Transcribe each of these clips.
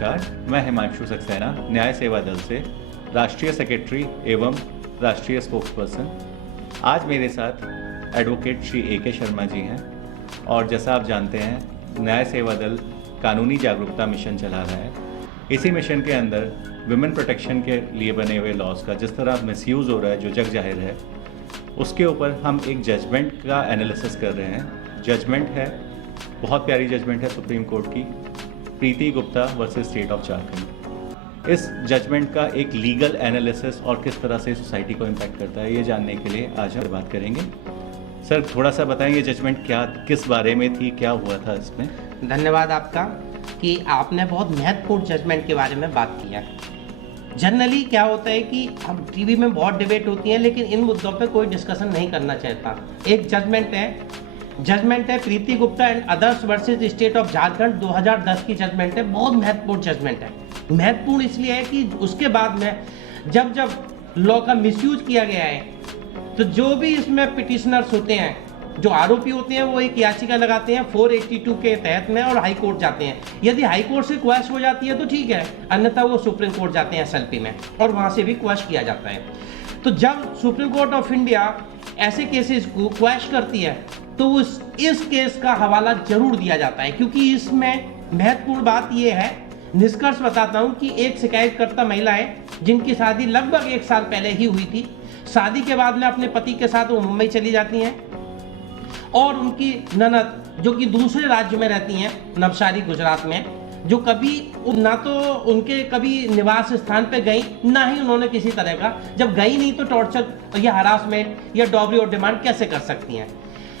नमस्कार, मैं हिमांशु सक्सेना, न्याय सेवा दल से राष्ट्रीय सेक्रेटरी एवं राष्ट्रीय स्पोक्सपर्सन। आज मेरे साथ एडवोकेट श्री ए.के. शर्मा जी हैं और जैसा आप जानते हैं न्याय सेवा दल कानूनी जागरूकता मिशन चला रहा है। इसी मिशन के अंदर विमेन प्रोटेक्शन के लिए बने हुए लॉज का जिस तरह मिसयूज़ हो रहा है, जो जग जाहिर है, उसके ऊपर हम एक जजमेंट का एनालिसिस कर रहे हैं। जजमेंट है, बहुत प्यारी जजमेंट है सुप्रीम कोर्ट की, Preeti Gupta versus state of Jharkhand. इस जजमेंट का एक लीगल एनालिसिस और किस तरह से सोसाइटी को इम्पैक्ट करता है, ये जानने के लिए आज हम बात करेंगे। सर, थोड़ा सा बताएं ये जजमेंट क्या, किस बारे में थी, क्या हुआ था इसमें? धन्यवाद आपका कि आपने बहुत महत्वपूर्ण जजमेंट के बारे में बात किया। जनरली क्या होता है कि अब टीवी में बहुत डिबेट होती है, लेकिन इन मुद्दों पे कोई डिस्कशन नहीं करना चाहता। एक जजमेंट है Preeti Gupta and others versus state of Jharkhand 2010 की जजमेंट है। बहुत महत्वपूर्ण जजमेंट है। महत्वपूर्ण इसलिए है कि उसके बाद में जब लॉ का मिसयूज किया गया है, तो जो भी इसमें पिटिशनर्स होते हैं, जो आरोपी होते हैं, वो एक याचिका लगाते हैं 482 के तहत में और हाई कोर्ट जाते हैं। यदि हाई कोर्ट से क्वैश हो जाती है तो ठीक है, अन्यथा वो सुप्रीम कोर्ट जाते हैं एसएलपी में और वहाँ से भी क्वैश किया जाता है। तो जब सुप्रीम कोर्ट ऑफ इंडिया ऐसे केसेस को क्वैश करती है तो इस केस का हवाला जरूर दिया जाता है, क्योंकि इसमें महत्वपूर्ण बात यह है, निष्कर्ष बताता हूं कि एक शिकायतकर्ता महिला है जिनकी शादी लगभग 1 साल पहले ही हुई थी। शादी के बाद में अपने पति के साथ वो मुंबई चली जाती हैं और उनकी ननद जो कि दूसरे राज्य में रहती हैं, नवसारी गुजरात में, जो कभी ना तो उनके कभी निवास स्थान पे गई, ना ही उन्होंने किसी तरह का, जब गई नहीं तो टॉर्चर या हरासमेंट या डॉबरी और डिमांड कैसे कर सकती हैं।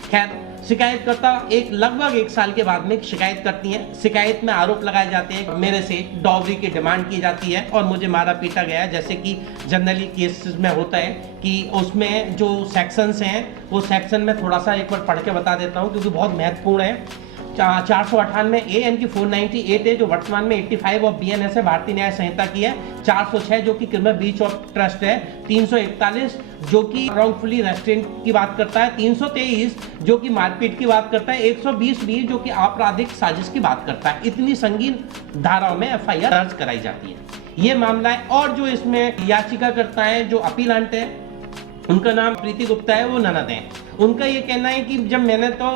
खैर, शिकायतकर्ता लगभग 1 साल के बाद में शिकायत करती हैं। शिकायत में आरोप लगाए जाते हैं, मेरे से डॉबरी की डिमांड की जाती है और मुझे मारा पीटा गया, जैसे कि जनरली केसेस में होता है कि उसमें जो सेक्शंस हैं वो सेक्शन में थोड़ा सा एक बार पढ़ के बता देता हूँ, क्योंकि बहुत महत्वपूर्ण है। 498 ए यानी कि 498 है, जो वर्तमान में 85 ऑफ बीएनएस है, भारतीय न्याय संहिता की है। 406 जो कि क्रिमिनल ब्रीच ऑफ ट्रस्ट है। 341 जो कि रॉन्गफुली रेस्ट्रेंट की बात करता है। 323 जो कि मारपीट की बात करता है। 120 बी जो कि आपराधिक साजिश की बात करता है। इतनी संगीन धाराओं में एफआईआर दर्ज कराई जाती है। ये मामला है। और जो इसमें याचिका करता है, जो अपीलांट है, उनका नाम प्रीति गुप्ता है, वो ननद है। उनका ये कहना है कि जब मैंने तो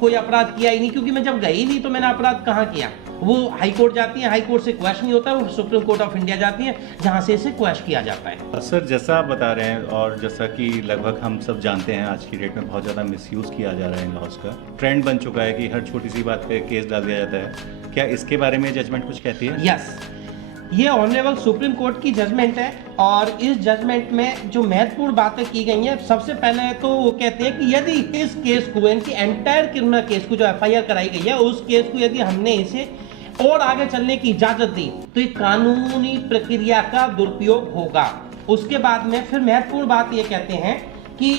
कोई अपराध किया ही नहीं, क्योंकि मैं जब गई नहीं तो मैंने अपराध कहाँ किया। वो हाई कोर्ट जाती है, हाई कोर्ट से क्वैश नहीं होता, वो सुप्रीम कोर्ट ऑफ इंडिया जाती है, जहाँ से इसे क्वैश किया जाता है। सर, जैसा आप बता रहे हैं और जैसा कि लगभग हम सब जानते हैं, आज की डेट में बहुत ज़्यादा मिसयूज़ किया जा रहा है इन लॉज का। ट्रेंड बन चुका है कि हर छोटी सी बात पे केस डाल दिया जाता है। क्या इसके बारे में जजमेंट कुछ कहती है? यस, ये ऑनरेबल सुप्रीम कोर्ट की जजमेंट है और इस जजमेंट में जो महत्वपूर्ण बातें की गई हैं, सबसे पहले तो वो कहते हैं कि यदि इस केस को, इनकी एंटायर क्रिमिनल केस को जो एफआईआर कराई गई है, उस केस को यदि हमने इसे और आगे चलने की इजाजत दी तो ये कानूनी प्रक्रिया का दुरुपयोग होगा। उसके बाद में फिर महत्वपूर्ण बात ये कहते हैं कि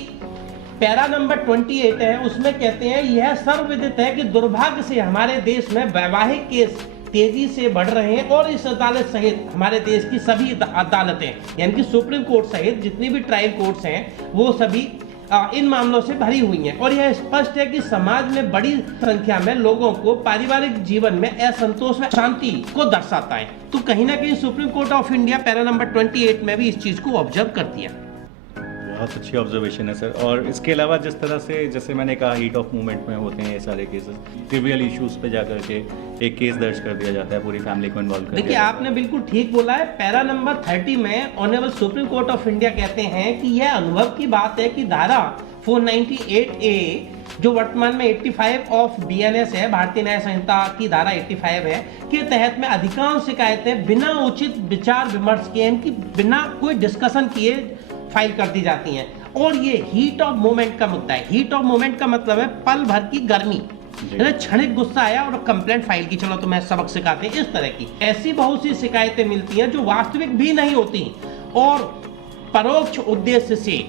पैरा नंबर 28 है, उसमें कहते हैं यह सर्वविदित है कि दुर्भाग्य से हमारे देश में वैवाहिक केस तेजी से बढ़ रहे हैं और इस अदालत सहित हमारे देश की सभी अदालतें, यानी कि सुप्रीम कोर्ट सहित जितनी भी ट्रायल कोर्ट्स हैं, वो सभी इन मामलों से भरी हुई हैं। और यह स्पष्ट है कि समाज में बड़ी संख्या में लोगों को पारिवारिक जीवन में असंतोष व शांति को दर्शाता है। तो कहीं ना कहीं supreme court of India para number 28 में भी इस चीज को ऑब्जर्व करती है। बहुत अच्छी ऑब्जर्वेशन है सर। और इसके अलावा जिस तरह से, जैसे मैंने कहा, हीट ऑफ मूवमेंट में होते हैं ये सारे केसेस, ट्रिवियल इश्यूज पे जाकर के एक केस दर्ज कर दिया जाता है, पूरी फैमिली को इन्वॉल्व कर। देखिए, आपने बिल्कुल ठीक बोला है। पैरा नंबर 30 में honourable supreme court of India कहते हैं कि यह अनुभव की बात है कि धारा 498A जो वर्तमान में 85 ऑफ बीएनएस है, भारतीय न्याय संहिता की धारा 85 है, के तहत में अधिकांश शिकायतें बिना उचित विचार विमर्श किए, इनकी बिना कोई डिस्कशन किए फाइल कर दी जाती हैं। और ये हीट ऑफ मोमेंट का मुद्दा है। हीट ऑफ मोमेंट का मतलब है पल भर की गर्मी, क्षणिक गुस्सा आया और कंप्लेंट फाइल की, चलो तो मैं सबक सिखाते हैं, इस तरह की ऐसी बहुत सी शिकायतें मिलती हैं जो वास्तविक भी नहीं होती और परोक्ष उद्देश्य से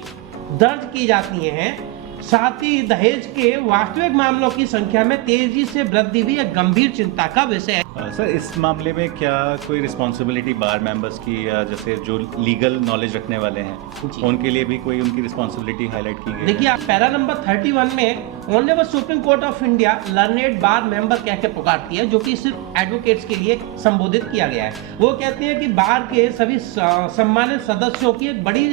दर्ज की जाती हैं। साथ ही दहेज के वास्तविक मामलों की संख्या में तेजी से वृद्धि भी एक गंभीर चिंता का विषय है। सर, इस मामले में क्या कोई रिस्पॉन्सिबिलिटी बार मेंबर्स की, या जैसे जो लीगल नॉलेज रखने वाले हैं जी। उनके लिए भी कोई उनकी रिस्पॉन्सिबिलिटी हाईलाइट की गई है? देखिए, आप पैरा नंबर 31 में honourable supreme court of India learned bar member कह के पुकारती है, जो कि सिर्फ एडवोकेट्स के लिए संबोधित किया गया है। वो कहती है कि बार के सभी सम्मानित सदस्यों की एक बड़ी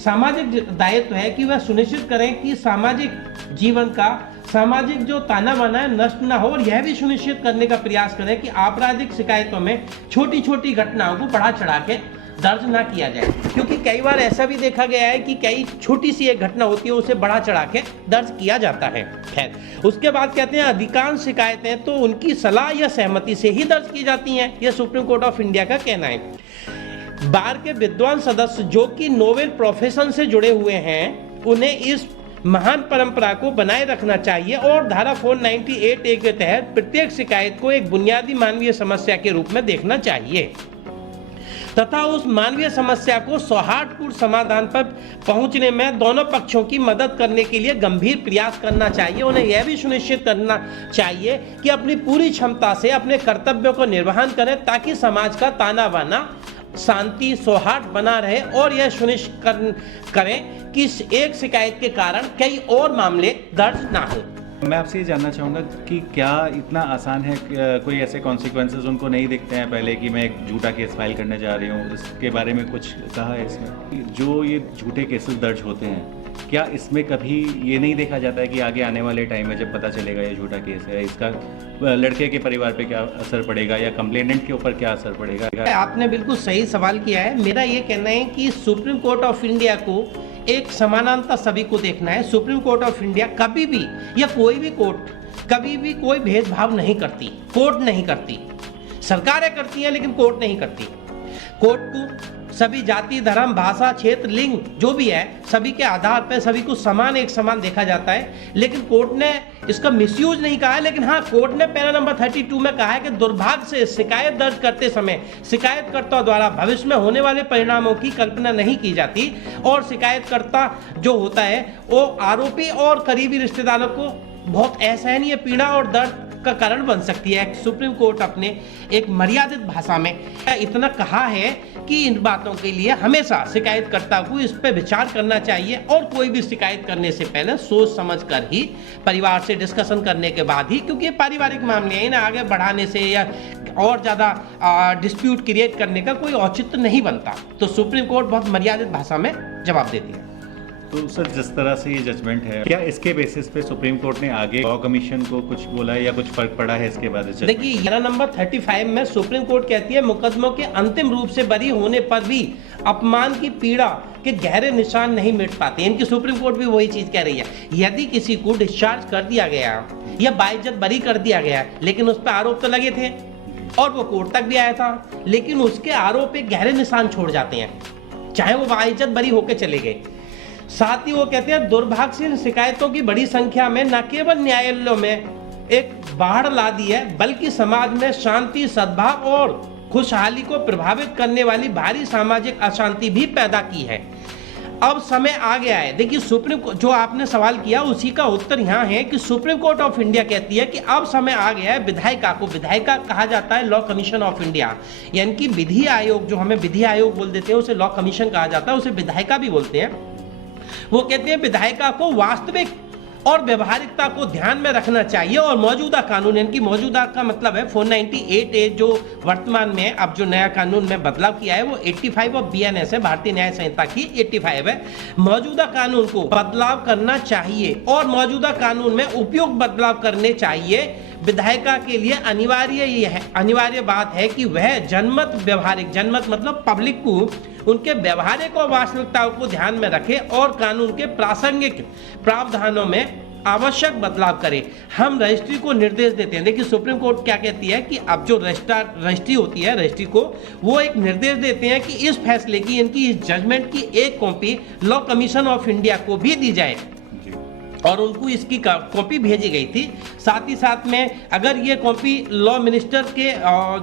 सामाजिक दायित्व है कि वह सुनिश्चित करें कि सामाजिक जीवन का सामाजिक जो ताना बाना है नष्ट ना हो, और यह भी सुनिश्चित करने का प्रयास करें कि आपराधिक शिकायतों में छोटी छोटी घटनाओं को बढ़ा चढ़ा के दर्ज ना किया जाए, क्योंकि कई बार ऐसा भी देखा गया है कि कई छोटी सी एक घटना होती है उसे बढ़ा चढ़ा के दर्ज किया जाता है। खैर, उसके बाद कहते हैं अधिकांश शिकायतें तो उनकी सलाह या सहमति से ही दर्ज की जाती हैं, यह सुप्रीम कोर्ट ऑफ इंडिया का कहना है। बार के विद्वान सदस्य जो कि नोवेल प्रोफेशन से जुड़े हुए हैं, उन्हें इस महान परंपरा को बनाए रखना चाहिए और धारा 498A के तहत प्रत्येक शिकायत को एक बुनियादी मानवीय समस्या के रूप में देखना चाहिए तथा उस मानवीय समस्या को सौहार्दपूर्ण समाधान पर पहुंचने में दोनों पक्षों की मदद करने के लिए गंभीर प्रयास करना चाहिए। उन्हें यह भी सुनिश्चित करना चाहिए कि अपनी पूरी क्षमता से अपने कर्तव्यों को निर्वहन करें ताकि समाज का ताना बाना शांति सौहार्द बना रहे, और यह सुनिश्चित करें कि एक शिकायत के कारण कई और मामले दर्ज ना हो। मैं आपसे ये जानना चाहूँगा कि क्या इतना आसान है, कोई ऐसे कॉन्सिक्वेंसेस उनको नहीं दिखते हैं पहले कि मैं एक झूठा केस फाइल करने जा रही हूँ? इसके बारे में कुछ कहा है इसमें? जो ये झूठे केसेस दर्ज होते हैं, क्या इसमें कभी ये नहीं देखा जाता है कि आगे आने वाले टाइम में जब पता चलेगा ये झूठा केस है, इसका लड़के के परिवार पे क्या असर पड़ेगा या कंप्लेनेंट के ऊपर क्या असर पड़ेगा? आपने बिल्कुल सही सवाल किया है। मेरा ये कहना है कि सुप्रीम कोर्ट ऑफ इंडिया को एक समानांतर सभी को देखना है। सुप्रीम कोर्ट ऑफ इंडिया कभी भी या कोई भी कोर्ट कभी भी कोई भेदभाव नहीं करती, कोर्ट नहीं करती। सरकारें करती हैं लेकिन कोर्ट नहीं करती। कोर्ट को सभी जाति धर्म भाषा क्षेत्र लिंग जो भी है सभी के आधार पर सभी को समान एक समान देखा जाता है, लेकिन कोर्ट ने इसका मिसयूज नहीं कहा है। लेकिन हाँ, कोर्ट ने पैरा नंबर 32 में कहा है कि दुर्भाग्य से शिकायत दर्ज करते समय शिकायतकर्ता द्वारा भविष्य में होने वाले परिणामों की कल्पना नहीं की जाती, और शिकायतकर्ता जो होता है वो आरोपी और करीबी रिश्तेदारों को बहुत असहनीय पीड़ा और दर्द का कारण बन सकती है। सुप्रीम कोर्ट अपने एक मर्यादित भाषा में इतना कहा है कि इन बातों के लिए हमेशा शिकायतकर्ता को इस पर विचार करना चाहिए, और कोई भी शिकायत करने से पहले सोच समझ कर ही परिवार से डिस्कशन करने के बाद ही, क्योंकि पारिवारिक मामले हैं, इन्हें आगे बढ़ाने से या और ज़्यादा डिस्प्यूट क्रिएट करने का कोई औचित्य नहीं बनता। तो सुप्रीम कोर्ट बहुत मर्यादित भाषा में जवाब देती है। तो सर, जिस तरह से ये जजमेंट है, क्या इसके बेसिस पे सुप्रीम कोर्ट ने आगे लॉ कमीशन को कुछ बोला है या कुछ फर्क पड़ा है इसके बाद? देखिए, धारा नंबर 35 में सुप्रीम कोर्ट कहती है मुकदमों के अंतिम रूप से बरी होने पर भी अपमान की पीड़ा के गहरे निशान नहीं मिट पाते। इनकी सुप्रीम कोर्ट भी वही चीज कह रही है। यदि किसी को डिस्चार्ज कर दिया गया या बाइज्जत बरी कर दिया गया, लेकिन उस पर आरोप तो लगे थे और वो कोर्ट तक भी आया था, लेकिन उसके आरोप एक गहरे निशान छोड़ जाते हैं, चाहे वो बाइज्जत बरी होकर चले गए। साथ ही वो कहते हैं दुर्भाग्य से इन शिकायतों की बड़ी संख्या में न केवल न्यायालयों में एक बाढ़ ला दी है, बल्कि समाज में शांति सद्भाव और खुशहाली को प्रभावित करने वाली भारी सामाजिक अशांति भी पैदा की है। अब समय आ गया है। देखिए, सुप्रीम कोर्ट, जो आपने सवाल किया उसी का उत्तर यहाँ है कि सुप्रीम कोर्ट ऑफ इंडिया कहती है कि अब समय आ गया है विधायिका को, विधायिका कहा जाता है लॉ कमीशन ऑफ इंडिया, यानी कि विधि आयोग, जो हमें विधि आयोग बोल देते हैं उसे लॉ कमीशन कहा जाता है, उसे विधायिका भी बोलते हैं। वो कहते हैं विधायिका को वास्तविक और व्यवहारिकता को ध्यान में रखना चाहिए और मौजूदा कानून, इनकी मौजूदा का मतलब है 498A जो वर्तमान में अब जो नया कानून में बदलाव किया है वो 85 ऑफ BNS है, भारतीय न्याय संहिता की 85 है। मौजूदा कानून को बदलाव करना चाहिए और मौजूदा कानून में उपयुक्त बदलाव करने चाहिए। विधायिका के लिए अनिवार्य बात है कि वह जनमत व्यवहारिक, जनमत मतलब पब्लिक को उनके व्यवहारिक और वास्तविकताओं को ध्यान में रखे और कानून के प्रासंगिक प्रावधानों में आवश्यक बदलाव करे। हम रजिस्ट्री को निर्देश देते हैं। देखिए, सुप्रीम कोर्ट क्या कहती है कि अब जो रजिस्ट्री होती है, रजिस्ट्री को वो एक निर्देश देते हैं कि इस फैसले की, इनकी इस जजमेंट की एक copy law commission of India को भी दी जाए। और उनको इसकी कॉपी भेजी गई थी। साथ ही साथ में अगर ये कॉपी लॉ मिनिस्टर के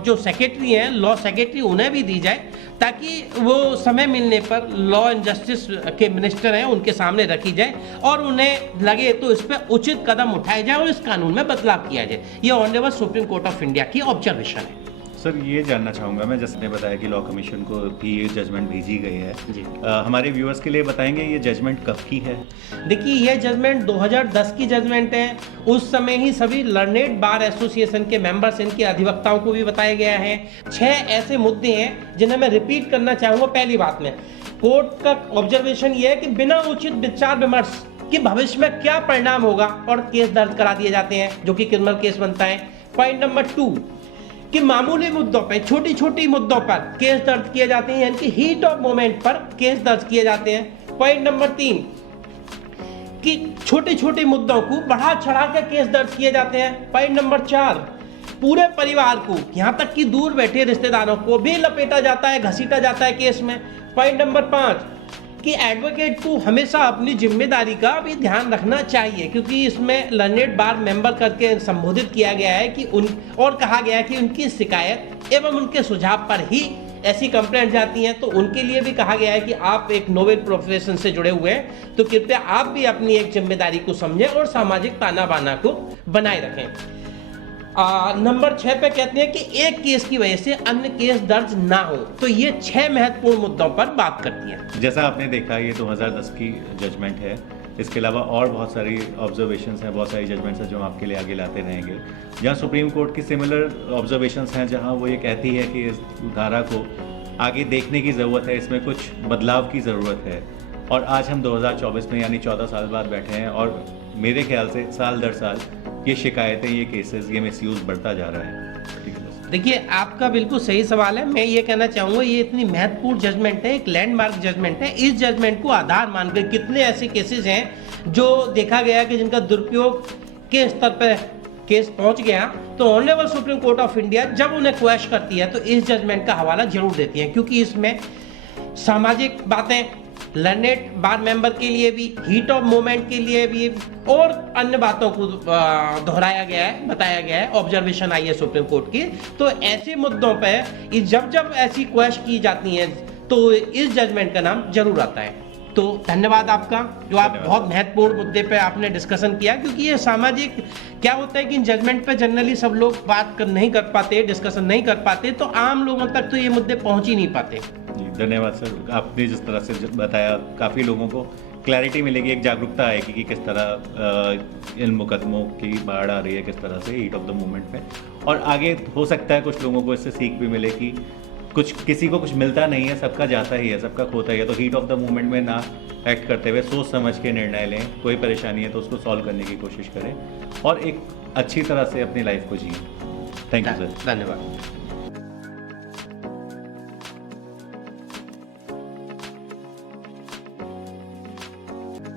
जो सेक्रेटरी हैं, लॉ सेक्रेटरी, उन्हें भी दी जाए, ताकि वो समय मिलने पर लॉ एंड जस्टिस के मिनिस्टर हैं उनके सामने रखी जाए और उन्हें लगे तो इस पर उचित कदम उठाए जाए और इस कानून में बदलाव किया जाए। ये honourable supreme court of India की ऑब्जर्वेशन है। सर ये जानना चाहूँगा मैं, जैसे बताया कि लॉ कमीशन को भी ये जजमेंट भेजी गई है जी। हमारे व्यूअर्स के लिए बताएंगे ये जजमेंट कब की है? देखिए, ये जजमेंट 2010 की जजमेंट है। उस समय ही सभी लर्नेड बार एसोसिएशन के मेंबर्स, इनके अधिवक्ताओं को भी बताया गया है। 6 ऐसे मुद्दे हैं जिन्हें मैं रिपीट करना चाहूँगा। पहली बात में कोर्ट का ऑब्जर्वेशन ये है कि बिना उचित विचार विमर्श कि भविष्य में क्या परिणाम होगा और केस दर्ज करा दिए जाते हैं, जो कि क्रिमिनल केस बनता है। पॉइंट नंबर 2 कि मामूली मुद्दों पर, छोटी छोटी मुद्दों पर केस दर्ज किए जाते हैं, यानी कि हीट ऑफ मोमेंट पर केस दर्ज किए जाते हैं। पॉइंट नंबर 3 कि छोटे छोटे मुद्दों को बढ़ा चढ़ा के केस दर्ज किए जाते हैं। पॉइंट नंबर 4 पूरे परिवार को, यहां तक कि दूर बैठे रिश्तेदारों को भी लपेटा जाता है, घसीटा जाता है केस में। पॉइंट नंबर 5 कि एडवोकेट को हमेशा अपनी जिम्मेदारी का भी ध्यान रखना चाहिए, क्योंकि इसमें लर्नेड बार मेंबर करके संबोधित किया गया है कि और कहा गया है कि उनकी शिकायत एवं उनके सुझाव पर ही ऐसी कंप्लेंट जाती हैं। तो उनके लिए भी कहा गया है कि आप एक नोबेल प्रोफेशन से जुड़े हुए हैं, तो कृपया आप भी अपनी एक जिम्मेदारी को समझें और सामाजिक ताना बाना को बनाए रखें। नंबर 6 पे कहते हैं कि एक केस की वजह से अन्य केस दर्ज ना हो। तो ये 6 महत्वपूर्ण मुद्दों पर बात करती है। जैसा आपने देखा ये 2010 की जजमेंट है। इसके अलावा और बहुत सारी ऑब्जर्वेशंस हैं, बहुत सारी जजमेंट्स हैं जो हम आपके लिए आगे लाते रहेंगे। जहाँ सुप्रीम कोर्ट की सिमिलर ऑब्जर्वेशंस हैं, जहाँ वो ये कहती है कि इस धारा को आगे देखने की ज़रूरत है, इसमें कुछ बदलाव की ज़रूरत है। और आज हम 2024 में यानी 14 साल बाद बैठे हैं और मेरे ख्याल से साल दर साल ये शिकायतें, ये केसेस, ये मिसयूज़ बढ़ता जा रहा है। ठीक है। देखिए, आपका बिल्कुल सही सवाल है। मैं ये कहना चाहूँगा, ये इतनी महत्वपूर्ण जजमेंट है, एक लैंडमार्क जजमेंट है। इस जजमेंट को आधार मानकर कितने ऐसे केसेस हैं जो देखा गया कि जिनका दुरुपयोग के स्तर पर केस पहुंच गया, तो honourable supreme court of India जब उन्हें क्वेश्चन करती है तो इस जजमेंट का हवाला जरूर देती है, क्योंकि इसमें सामाजिक बातें, लर्नेड बार मेंबर के लिए भी, हीट ऑफ मोमेंट के लिए भी और अन्य बातों को दोहराया गया है, बताया गया है। ऑब्जर्वेशन आई है सुप्रीम कोर्ट की। तो ऐसे मुद्दों पे जब जब ऐसी क्वेश्चन की जाती हैं तो इस जजमेंट का नाम जरूर आता है। तो धन्यवाद आपका, जो आप बहुत महत्वपूर्ण मुद्दे पे आपने डिस्कशन किया, क्योंकि ये सामाजिक क्या होता है कि जजमेंट पे जनरली सब लोग बात नहीं कर पाते, डिस्कशन नहीं कर पाते, तो आम लोगों तक तो ये मुद्दे पहुंच ही नहीं पाते। जी धन्यवाद सर, आपने जिस तरह से बताया काफ़ी लोगों को क्लैरिटी मिलेगी, एक जागरूकता आएगी कि किस तरह इन मुकदमों की बाढ़ आ रही है, किस तरह से हीट ऑफ द मोमेंट में। और आगे हो सकता है कुछ लोगों को इससे सीख भी मिले कि किसी को कुछ मिलता नहीं है, सबका जाता ही है, सबका खोता ही है। तो हीट ऑफ द मोमेंट में ना एक्ट करते हुए सोच समझ के निर्णय लें। कोई परेशानी है तो उसको सॉल्व करने की कोशिश करें और एक अच्छी तरह से अपनी लाइफ को जिए। Thank you sir. धन्यवाद।